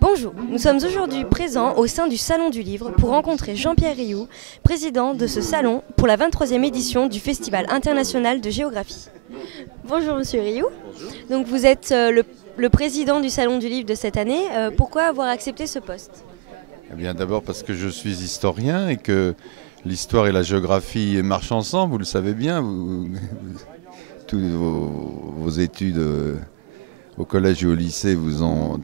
Bonjour, nous sommes aujourd'hui présents au sein du Salon du Livre pour rencontrer Jean-Pierre Rioux, président de ce salon pour la 23e édition du Festival international de géographie. Bonjour Monsieur Rioux. Bonjour. Donc vous êtes le président du Salon du Livre de cette année. Pourquoi avoir accepté ce poste? Eh bien, d'abord parce que je suis historien et que l'histoire et la géographie marchent ensemble, vous le savez bien. Tous vos études au collège et au lycée vous ont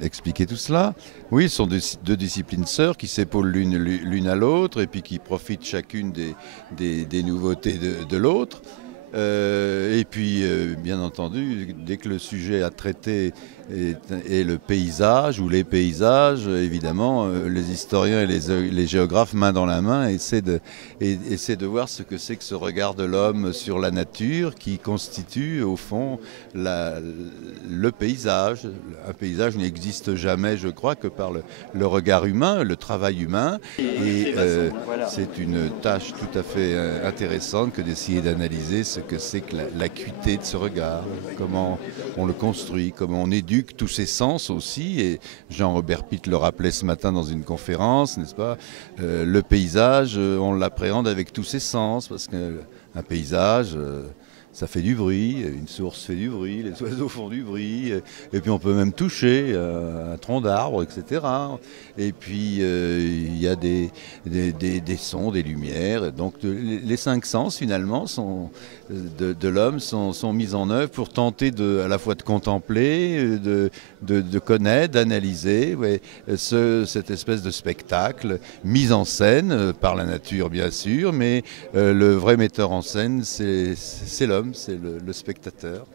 expliqué tout cela. Oui, ce sont deux disciplines sœurs qui s'épaulent l'une à l'autre et puis qui profitent chacune des nouveautés de l'autre. Et puis, bien entendu, dès que le sujet à traiter est le paysage ou les paysages, évidemment, les historiens et les géographes, main dans la main, essaient de voir ce que c'est que ce regard de l'homme sur la nature qui constitue, au fond, le paysage. Un paysage n'existe jamais, je crois, que par le regard humain, le travail humain. Et c'est une tâche tout à fait intéressante que d'essayer d'analyser ce que c'est que l'acuité de ce regard, comment on le construit, comment on éduque tous ses sens aussi. Et Jean-Robert Pitt le rappelait ce matin dans une conférence, n'est-ce pas? Le paysage, on l'appréhende avec tous ses sens, parce qu'un paysage... ça fait du bruit, une source fait du bruit, les oiseaux font du bruit, et puis on peut même toucher un tronc d'arbre, etc. Et puis il y a des sons, des lumières. Donc les cinq sens finalement de l'homme sont mis en œuvre pour tenter à la fois de contempler, de connaître, d'analyser cette espèce de spectacle mis en scène par la nature bien sûr, mais le vrai metteur en scène c'est l'homme. C'est le spectateur.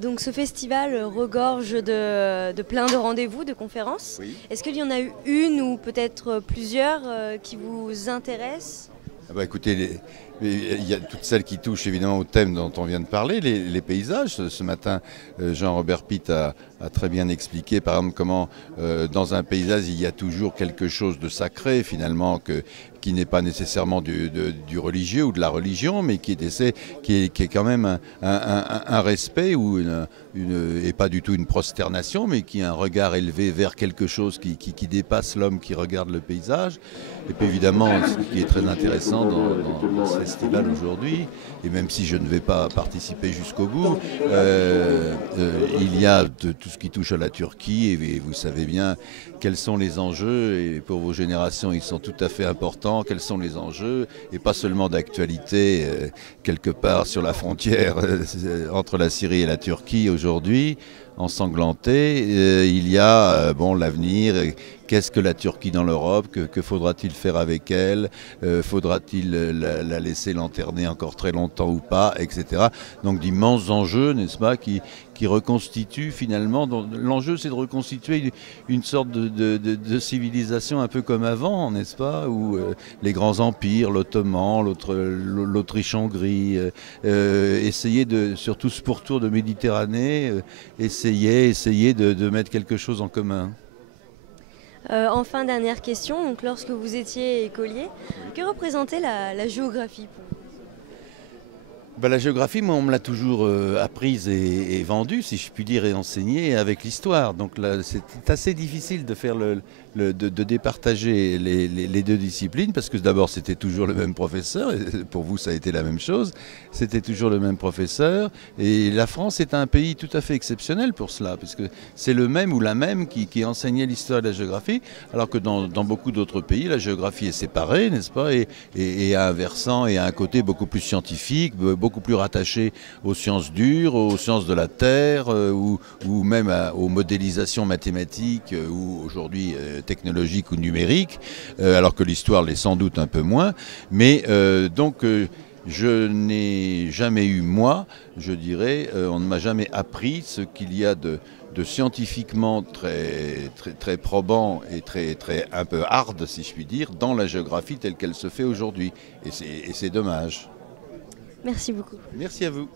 Donc ce festival regorge de plein de rendez-vous, de conférences. Oui. Est-ce qu'il y en a eu une ou peut-être plusieurs qui vous intéressent? Écoutez, il y a toutes celles qui touchent évidemment au thème dont on vient de parler, les paysages. Ce matin, Jean-Robert Pitt a très bien expliqué, par exemple, comment dans un paysage, il y a toujours quelque chose de sacré, finalement, qui n'est pas nécessairement du religieux ou de la religion, mais qui est quand même un respect et pas du tout une prosternation, mais qui est un regard élevé vers quelque chose qui dépasse l'homme qui regarde le paysage. Et puis évidemment, ce qui est très intéressant dans ce festival aujourd'hui, et même si je ne vais pas participer jusqu'au bout, il y a tout ce qui touche à la Turquie, et vous savez bien quels sont les enjeux, et pour vos générations ils sont tout à fait importants, quels sont les enjeux, et pas seulement d'actualité quelque part sur la frontière entre la Syrie et la Turquie aujourd'hui, ensanglantée. Il y a l'avenir. Qu'est-ce que la Turquie dans l'Europe? Que faudra-t-il faire avec elle? Faudra-t-il la laisser lanterner encore très longtemps ou pas, etc. Donc d'immenses enjeux, n'est-ce pas, qui reconstituent finalement... L'enjeu, c'est de reconstituer une sorte de civilisation un peu comme avant, n'est-ce pas, où les grands empires, l'Ottoman, l'Autriche-Hongrie, essayer sur tout ce pourtour de Méditerranée, essayer de mettre quelque chose en commun. Enfin, dernière question, donc, lorsque vous étiez écolier, que représentait la géographie pour vous? La géographie, moi, on me l'a toujours apprise et vendue, si je puis dire, et enseignée avec l'histoire. Donc là, c'est assez difficile de faire de départager les deux disciplines, parce que d'abord, c'était toujours le même professeur, et pour vous, ça a été la même chose. C'était toujours le même professeur, et la France est un pays tout à fait exceptionnel pour cela, puisque c'est le même ou la même qui enseignait l'histoire et la géographie, alors que dans beaucoup d'autres pays, la géographie est séparée, n'est-ce pas, et a un versant et a un côté beaucoup plus scientifique, beaucoup plus rattaché aux sciences dures, aux sciences de la terre, ou même aux modélisations mathématiques, ou aujourd'hui technologiques ou numériques, alors que l'histoire l'est sans doute un peu moins. Mais je n'ai jamais eu, moi, je dirais, on ne m'a jamais appris ce qu'il y a de scientifiquement très probant et très un peu hard, si je puis dire, dans la géographie telle qu'elle se fait aujourd'hui. Et c'est dommage. Merci beaucoup. Merci à vous.